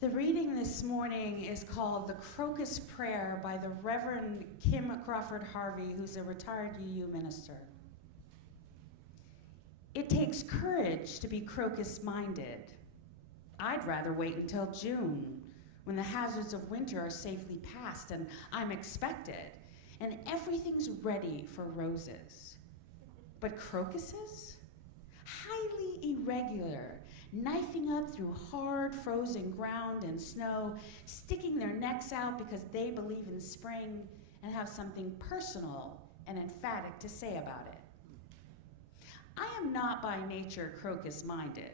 The reading this morning is called The Crocus Prayer by the Reverend Kim Crawford Harvey, who's a retired UU minister. It takes courage to be crocus-minded. I'd rather wait until June, when the hazards of winter are safely past and I'm expected, and everything's ready for roses. But crocuses? Highly irregular, knifing up through hard frozen ground and snow, sticking their necks out because they believe in spring and have something personal and emphatic to say about it. I am not by nature crocus-minded.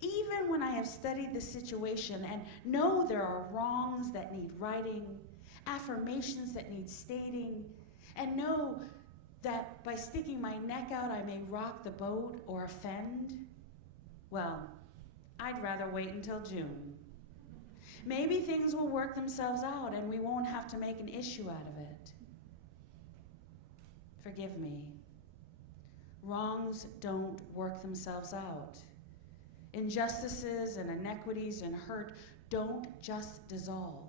Even when I have studied the situation and know there are wrongs that need righting, affirmations that need stating, and know that by sticking my neck out I may rock the boat or offend, well, I'd rather wait until June. Maybe things will work themselves out and we won't have to make an issue out of it. Forgive me. Wrongs don't work themselves out. Injustices and inequities and hurt don't just dissolve.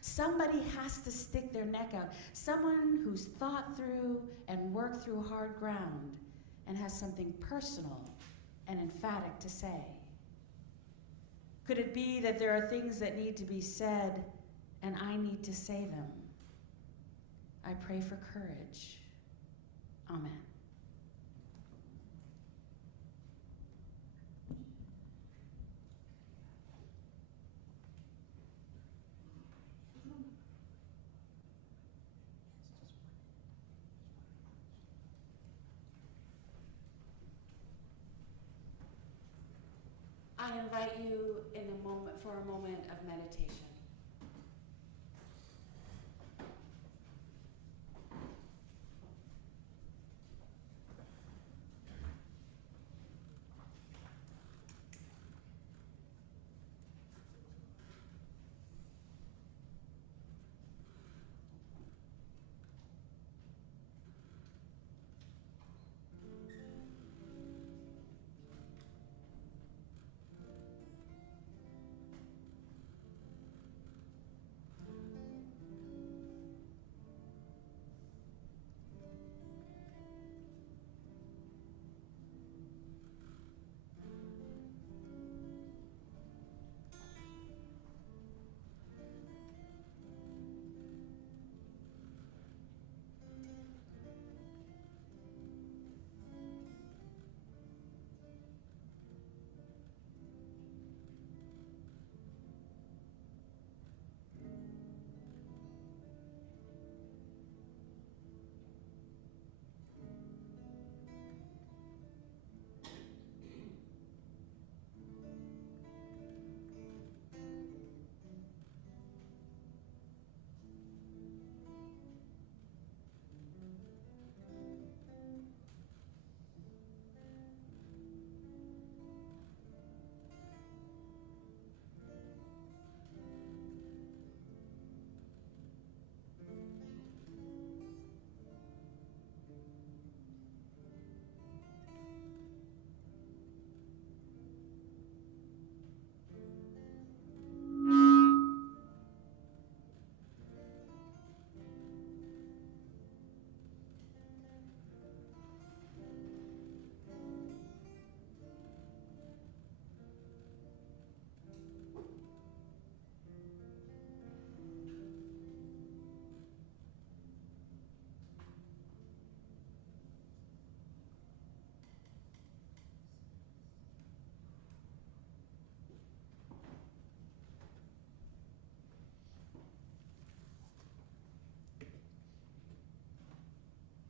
Somebody has to stick their neck out. Someone who's thought through and worked through hard ground and has something personal and emphatic to say. Could it be that there are things that need to be said and I need to say them? I pray for courage. Amen. I invite you for a moment of meditation.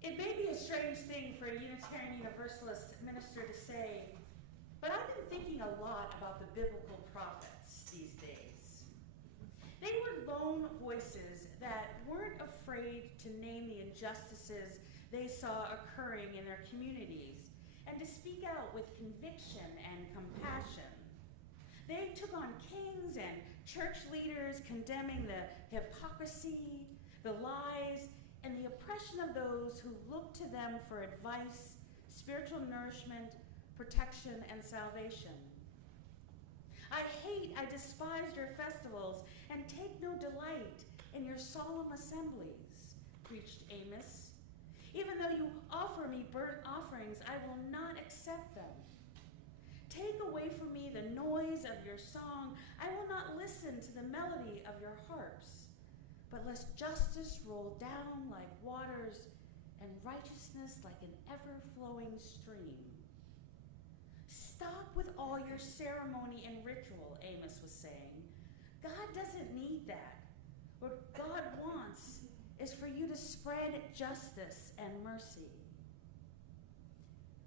It may be a strange thing for a Unitarian Universalist minister to say, but I've been thinking a lot about the biblical prophets these days. They were lone voices that weren't afraid to name the injustices they saw occurring in their communities and to speak out with conviction and compassion. They took on kings and church leaders condemning the hypocrisy, the lies, and the oppression of those who look to them for advice, spiritual nourishment, protection, and salvation. I despise your festivals and take no delight in your solemn assemblies, preached Amos. Even though you offer me burnt offerings, I will not accept them. Take away from me the noise of your song. I will not listen to the melody of your harps. But let justice roll down like waters and righteousness like an ever-flowing stream. Stop with all your ceremony and ritual, Amos was saying. God doesn't need that. What God wants is for you to spread justice and mercy.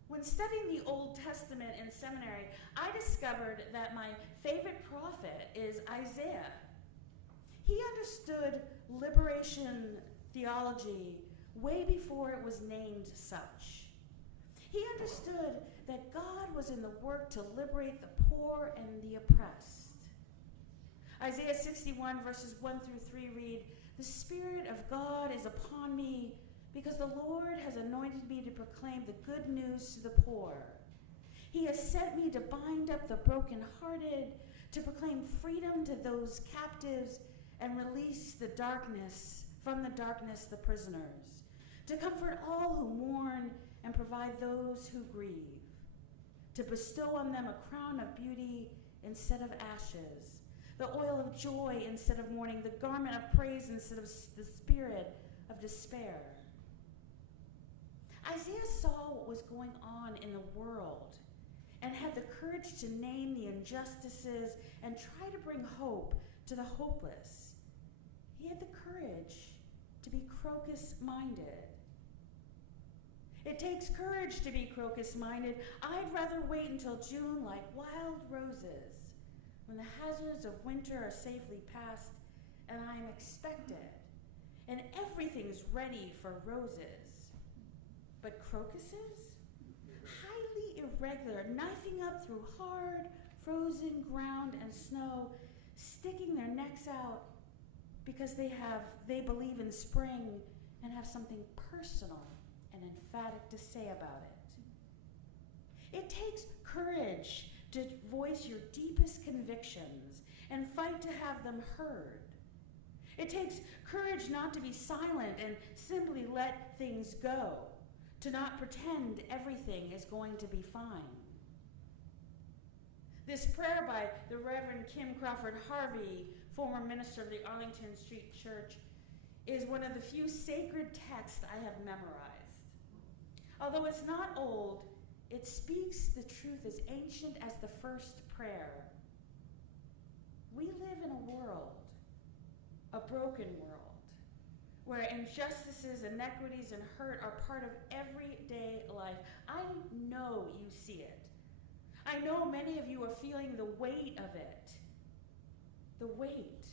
When studying the Old Testament in seminary, I discovered that my favorite prophet is Isaiah. He understood liberation theology way before it was named such. He understood that God was in the work to liberate the poor and the oppressed. Isaiah 61 verses 1 through 3 read, "The Spirit of God is upon me, because the Lord has anointed me to proclaim the good news to the poor. He has sent me to bind up the brokenhearted, to proclaim freedom to those captives, and release the darkness the prisoners, to comfort all who mourn and provide those who grieve, to bestow on them a crown of beauty instead of ashes, the oil of joy instead of mourning, the garment of praise instead of the spirit of despair." Isaiah saw what was going on in the world and had the courage to name the injustices and try to bring hope to the hopeless. He had the courage to be crocus-minded. It takes courage to be crocus-minded. I'd rather wait until June like wild roses, when the hazards of winter are safely past and I am expected, and everything's ready for roses. But crocuses? Highly irregular, knifing up through hard, frozen ground and snow, sticking their necks out because they believe in spring and have something personal and emphatic to say about it. It takes courage to voice your deepest convictions and fight to have them heard. It takes courage not to be silent and simply let things go, to not pretend everything is going to be fine. This prayer by the Reverend Kim Crawford Harvey, former minister of the Arlington Street Church, is one of the few sacred texts I have memorized. Although it's not old, it speaks the truth as ancient as the first prayer. We live in a world, a broken world, where injustices, inequities, and hurt are part of everyday life. I know you see it. I know many of you are feeling the weight of it. The weight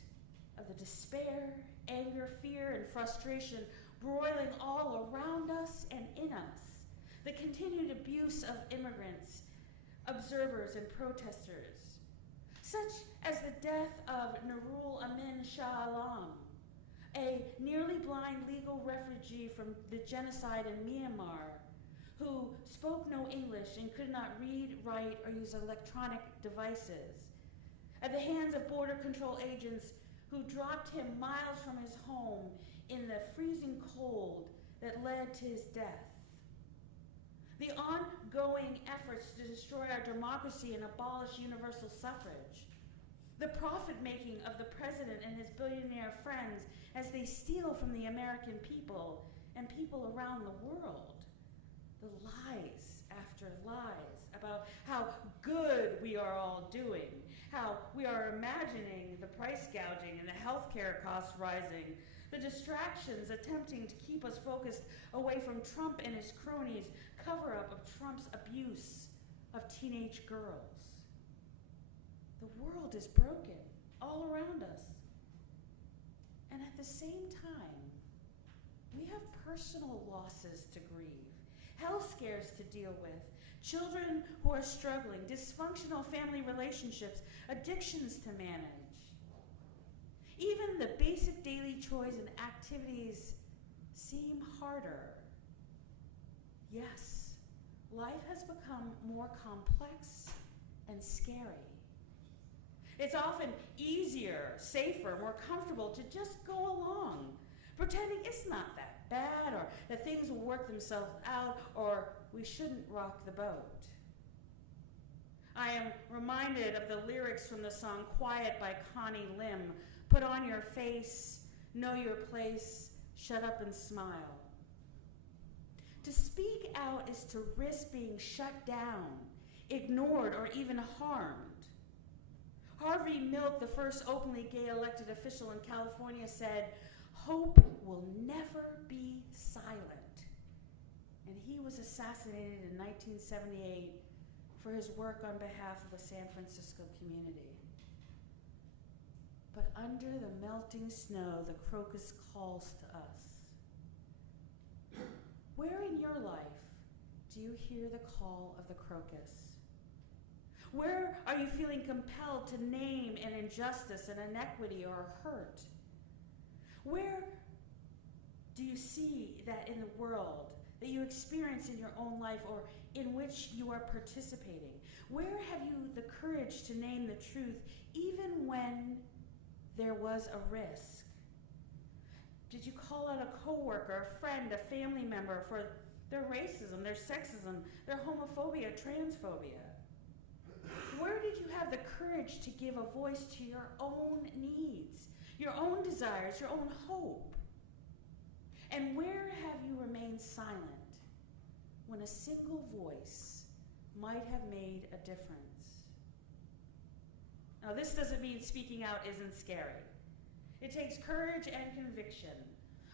of the despair, anger, fear, and frustration broiling all around us and in us. The continued abuse of immigrants, observers, and protesters, such as the death of Nurul Amin Shah Alam, a nearly blind legal refugee from the genocide in Myanmar, who spoke no English and could not read, write, or use electronic devices, at the hands of border control agents who dropped him miles from his home in the freezing cold that led to his death. The ongoing efforts to destroy our democracy and abolish universal suffrage. The profit-making of the president and his billionaire friends as they steal from the American people and people around the world. The lies after lies about how good we are all doing, how we are imagining the price gouging and the healthcare costs rising, the distractions attempting to keep us focused away from Trump and his cronies' cover-up of Trump's abuse of teenage girls. The world is broken all around us. And at the same time, we have personal losses to grieve, health scares to deal with, children who are struggling, dysfunctional family relationships, addictions to manage. Even the basic daily chores and activities seem harder. Yes, life has become more complex and scary. It's often easier, safer, more comfortable to just go along, pretending it's not that bad, or that things will work themselves out, or we shouldn't rock the boat. I am reminded of the lyrics from the song Quiet by Connie Lim. Put on your face, know your place, shut up and smile. To speak out is to risk being shut down, ignored, or even harmed. Harvey Milk, the first openly gay elected official in California, said, "Hope will never be silent." And he was assassinated in 1978 for his work on behalf of the San Francisco community. But under the melting snow, the crocus calls to us. Where in your life do you hear the call of the crocus? Where are you feeling compelled to name an injustice, an inequity, or a hurt? Where do you see that in the world that you experience in your own life or in which you are participating? Where have you the courage to name the truth even when there was a risk? Did you call out a coworker, a friend, a family member for their racism, their sexism, their homophobia, transphobia? Where did you have the courage to give a voice to your own needs, your own desires, your own hope? And where have you remained silent when a single voice might have made a difference? Now, this doesn't mean speaking out isn't scary. It takes courage and conviction.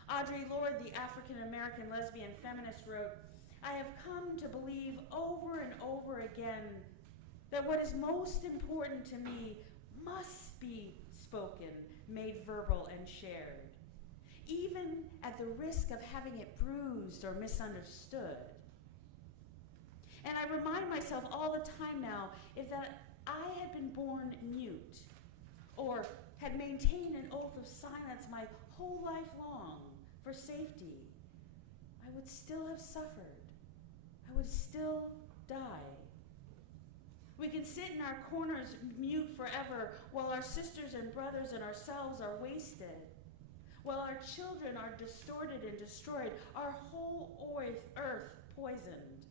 Audre Lorde, the African-American lesbian feminist, wrote, "I have come to believe over and over again that what is most important to me must be spoken, made verbal, and shared, even at the risk of having it bruised or misunderstood." And I remind myself all the time now, if that I had been born mute or had maintained an oath of silence my whole life long for safety, I would still have suffered. I would still die. We can sit in our corners mute forever while our sisters and brothers and ourselves are wasted, while our children are distorted and destroyed, our whole earth poisoned.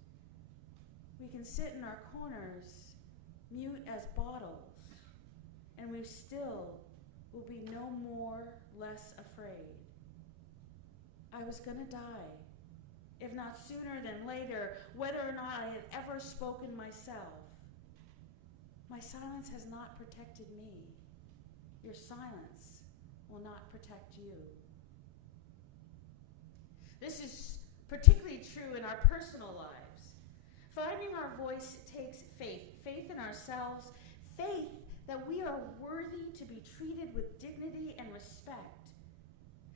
We can sit in our corners mute as bottles, and we still will be no more less afraid. I was going to die, if not sooner than later, whether or not I had ever spoken myself. My silence has not protected me. Your silence will not protect you. This is particularly true in our personal lives. Finding our voice takes faith. Faith in ourselves. Faith that we are worthy to be treated with dignity and respect.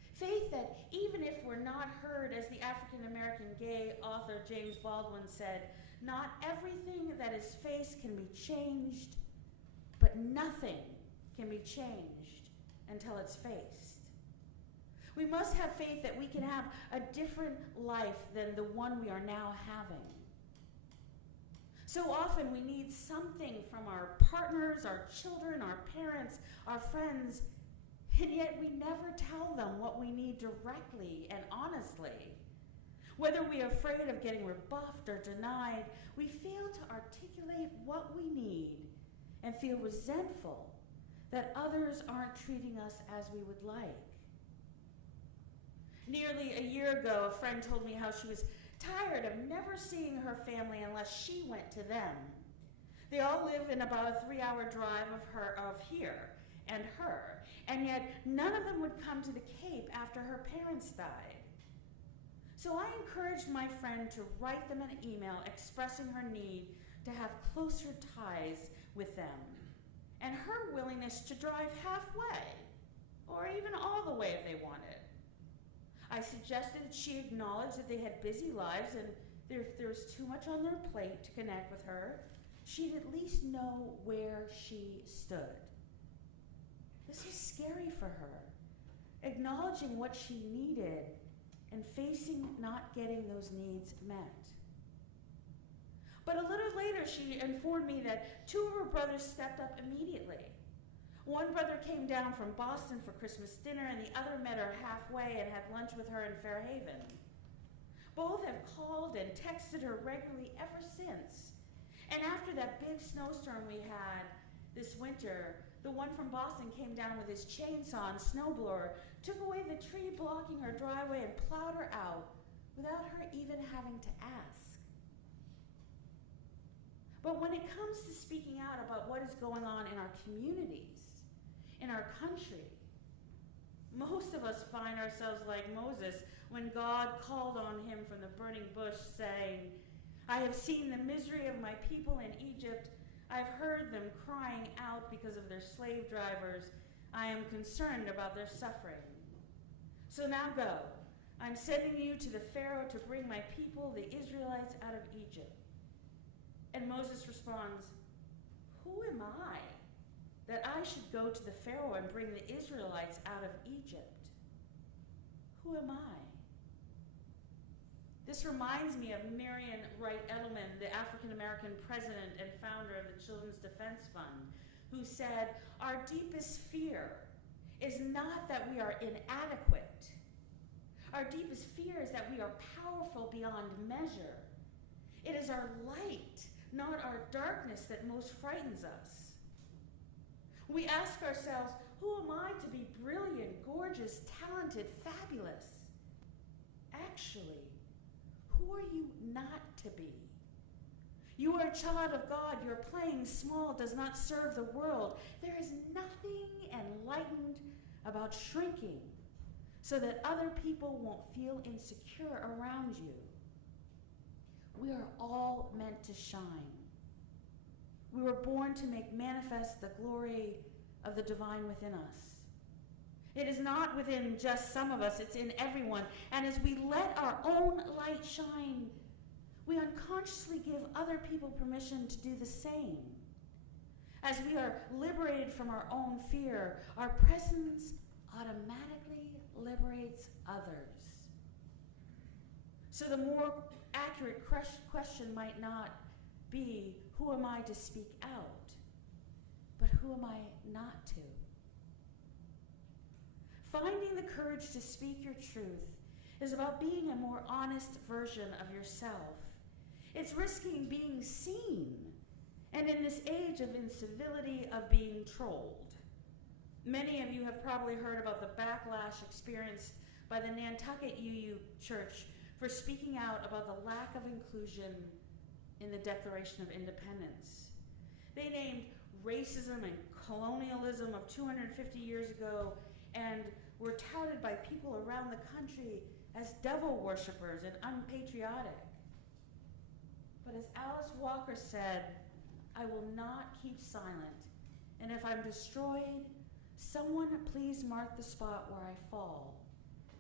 Faith that even if we're not heard, as the African-American gay author James Baldwin said, not everything that is faced can be changed, but nothing can be changed until it's faced. We must have faith that we can have a different life than the one we are now having. So often we need something from our partners, our children, our parents, our friends, and yet we never tell them what we need directly and honestly. Whether we are afraid of getting rebuffed or denied, we fail to articulate what we need and feel resentful that others aren't treating us as we would like. Nearly a year ago, a friend told me how she was tired of never seeing her family unless she went to them. They all live in about a 3-hour drive of here and her, and yet none of them would come to the Cape after her parents died. So I encouraged my friend to write them an email expressing her need to have closer ties with them, and her willingness to drive halfway, or even all the way if they wanted. I suggested that she acknowledge that they had busy lives, and if there was too much on their plate to connect with her, she'd at least know where she stood. This was scary for her, acknowledging what she needed and facing not getting those needs met. But a little later, she informed me that 2 of her brothers stepped up immediately. One brother came down from Boston for Christmas dinner, and the other met her halfway and had lunch with her in Fairhaven. Both have called and texted her regularly ever since. And after that big snowstorm we had this winter, the one from Boston came down with his chainsaw and snowblower, took away the tree blocking her driveway, and plowed her out without her even having to ask. But when it comes to speaking out about what is going on in our communities, in our country, most of us find ourselves like Moses when God called on him from the burning bush, saying, "I have seen the misery of my people in Egypt. I've heard them crying out because of their slave drivers. I am concerned about their suffering. So now go. I'm sending you to the Pharaoh to bring my people, the Israelites, out of Egypt." And Moses responds, "Who am I that I should go to the Pharaoh and bring the Israelites out of Egypt? Who am I?" This reminds me of Marion Wright Edelman, the African-American president and founder of the Children's Defense Fund, who said, "Our deepest fear is not that we are inadequate. Our deepest fear is that we are powerful beyond measure. It is our light, not our darkness, that most frightens us. We ask ourselves, who am I to be brilliant, gorgeous, talented, fabulous? Actually, who are you not to be? You are a child of God. Your playing small does not serve the world. There is nothing enlightened about shrinking so that other people won't feel insecure around you. We are all meant to shine. We were born to make manifest the glory of the divine within us. It is not within just some of us, it's in everyone. And as we let our own light shine, we unconsciously give other people permission to do the same. As we are liberated from our own fear, our presence automatically liberates others. So the more accurate question might not be, who am I to speak out, but who am I not to? Finding the courage to speak your truth is about being a more honest version of yourself. It's risking being seen, and in this age of incivility, of being trolled. Many of you have probably heard about the backlash experienced by the Nantucket UU Church for speaking out about the lack of inclusion in the Declaration of Independence. They named racism and colonialism of 250 years ago and were touted by people around the country as devil worshippers and unpatriotic. But as Alice Walker said, "I will not keep silent, and if I'm destroyed, someone please mark the spot where I fall,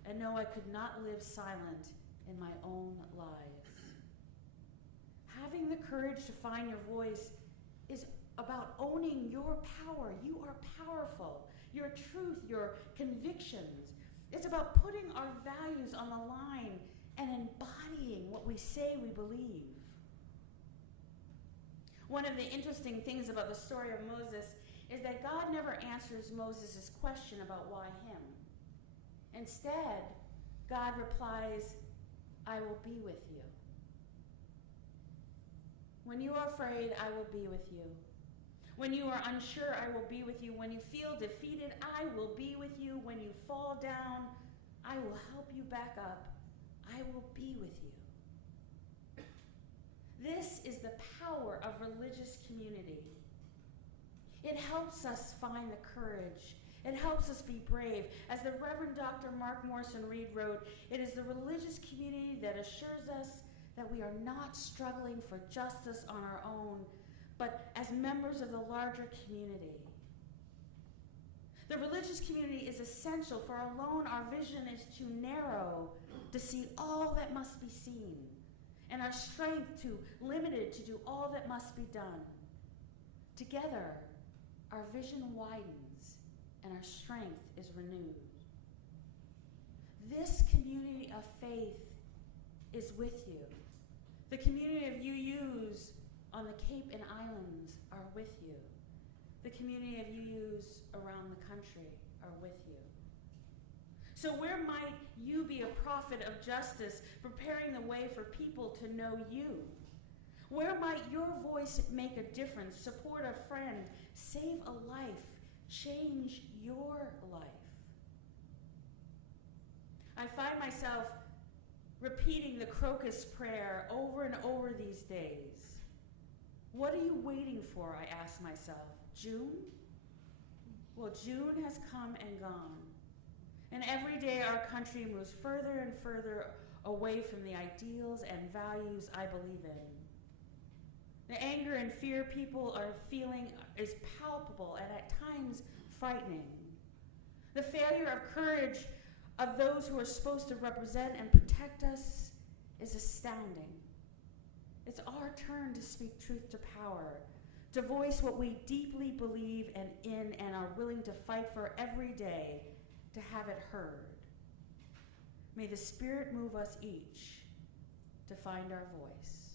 and know I could not live silent in my own lives." Having the courage to find your voice is about owning your power. You are powerful. Your truth, your convictions. It's about putting our values on the line and embodying what we say we believe. One of the interesting things about the story of Moses is that God never answers Moses' question about why him. Instead, God replies, "I will be with you. When you are afraid, I will be with you. When you are unsure, I will be with you. When you feel defeated, I will be with you. When you fall down, I will help you back up. I will be with you." This is the power of religious community. It helps us find the courage. It helps us be brave. As the Reverend Dr. Mark Morrison Reed wrote, it is the religious community that assures us that we are not struggling for justice on our own, but as members of the larger community. The religious community is essential, for alone our vision is too narrow to see all that must be seen, and our strength too limited to do all that must be done. Together, our vision widens and our strength is renewed. This community of faith is with you. The community of UUs on the Cape and Islands are with you. the community of UUs around the country are with you. So where might you be a prophet of justice, preparing the way for people to know you? Where might your voice make a difference, support a friend, save a life, change your life? I find myself repeating the Crocus prayer over and over these days. What are you waiting for, I ask myself? June? Well, June has come and gone. And every day our country moves further and further away from the ideals and values I believe in. The anger and fear people are feeling is palpable and at times frightening. The failure of courage of those who are supposed to represent and protect us is astounding. It's our turn to speak truth to power, to voice what we deeply believe and are willing to fight for every day, to have it heard. May the Spirit move us each to find our voice.